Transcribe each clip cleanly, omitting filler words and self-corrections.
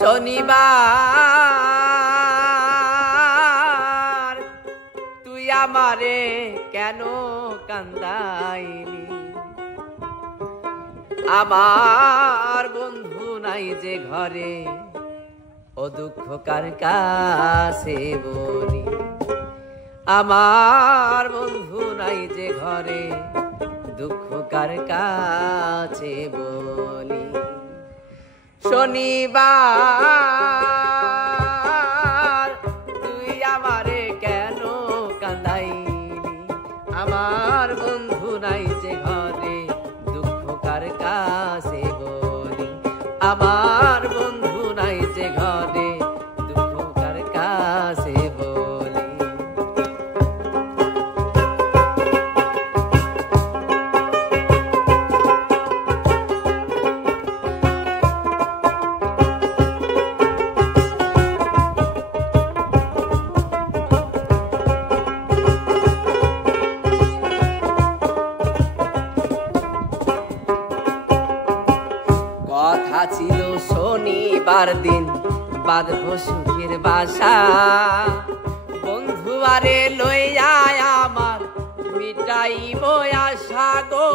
শনিবার তুই আমারে কেন কান্দাইলি? আমার বন্ধু নাই যে ঘরে, ও দুঃখ কার কাছে বলি? আমার বন্ধু নাই যে ঘরে, দুঃখ কার কাছে বলি? শনিবার তুই আমারে কেন কান্দাইলি? আমার বন্ধু নাই যে ঘরে, দুঃখ কার কাছে বলি? আমার বন্ধু নাই যে ঘরে, দুঃখ কার কাছে বলি? কথা ছিল শনিবার দিন বাঁধবো সুখের বাসা, বন্ধু আরে লইয়া আমার মিটাইব আশা গো।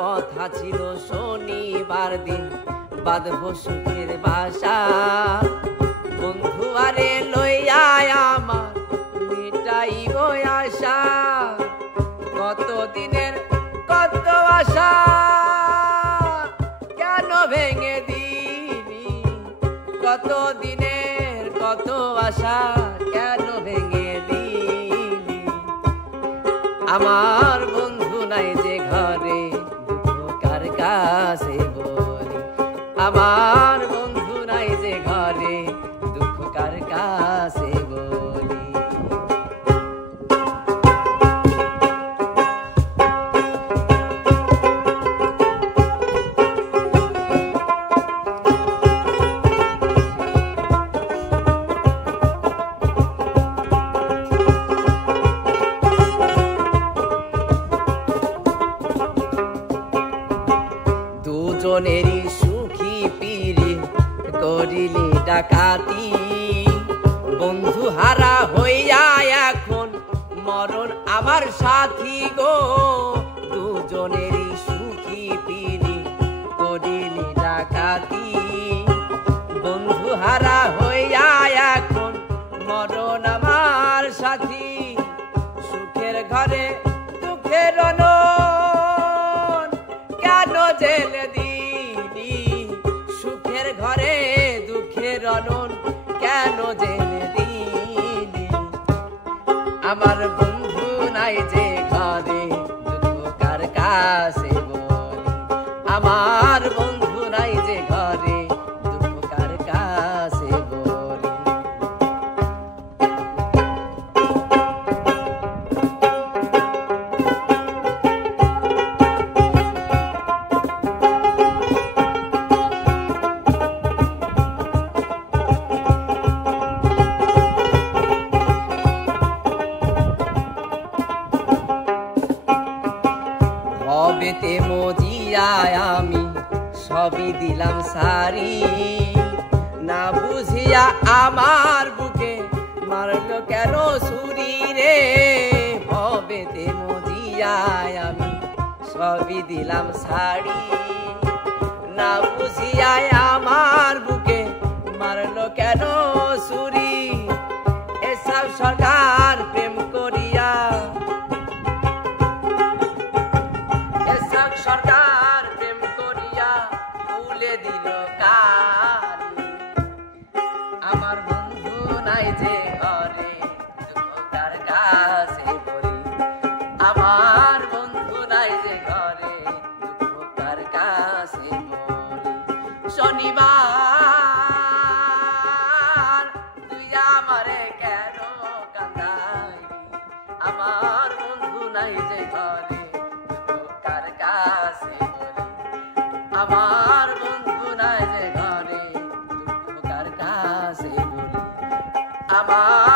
কথা ছিল শনিবার দিন বাঁধবো সুখের বাসা, বন্ধু আরে লইয়া আমার মিটাইব আশা। কত দিনের কত আশা কেন ভেঙে দিলি? কত দিনের কত আশা কেন ভেঙে দিলি? আমার বন্ধু নাই যে ঘরে, দুঃখ কার কাছে বলি? আমার বন্ধু নাই যে ঘরে, দুঃখ কার কাছে বলি? দুজনেরই সুখী পিরি করিলি ডাকাতি, বন্ধু হারা হইয়া এখন মরণ আমার সাথী গো। দুজনেরই সুখী পিরি করিলি ডাকাতি, বন্ধু হারা হইয়া এখন মরণ আমার সাথী। সুখের ঘরে দুঃখের অনন কেন জেলে দিলি? সুখের ঘরে দুঃখের অনন কেন জেলে দিলি? আমার বন্ধু নাই যে ঘরে, দুঃখ কার কাছে বলি? আমার বন্ধু নাই যে ঘরে, দুঃখ কার কাছে বলি? হবেতে মজিয়ায় আমি সবই দিলাম সারি, না বুঝিয়া আমার বুকে মারলো কেন ছুরি রে? হবেতে মজিয়ায় আমি সবই দিলাম সারি, না বুঝিয়া আমার বুকে মারলো কেন ছুরি? এসব সরকার প্রেম করিয়া, সরকার প্রেম করিয়া তুলে দিল কালি। আমার বন্ধু নাই যে ঘরে, দুঃখ কার কাছে বলি? আমার বন্ধু নাই যে ঘরে, দুঃখ কার কাছে বলি? শনিবার তুই আমারে কেন কান্দাইলি? আমার বন্ধু নাই যে ঘরে, কার কাছে বলি? আমার বন্ধু নাই যে ঘরে, দুঃখ কার কাছে বলি? আমার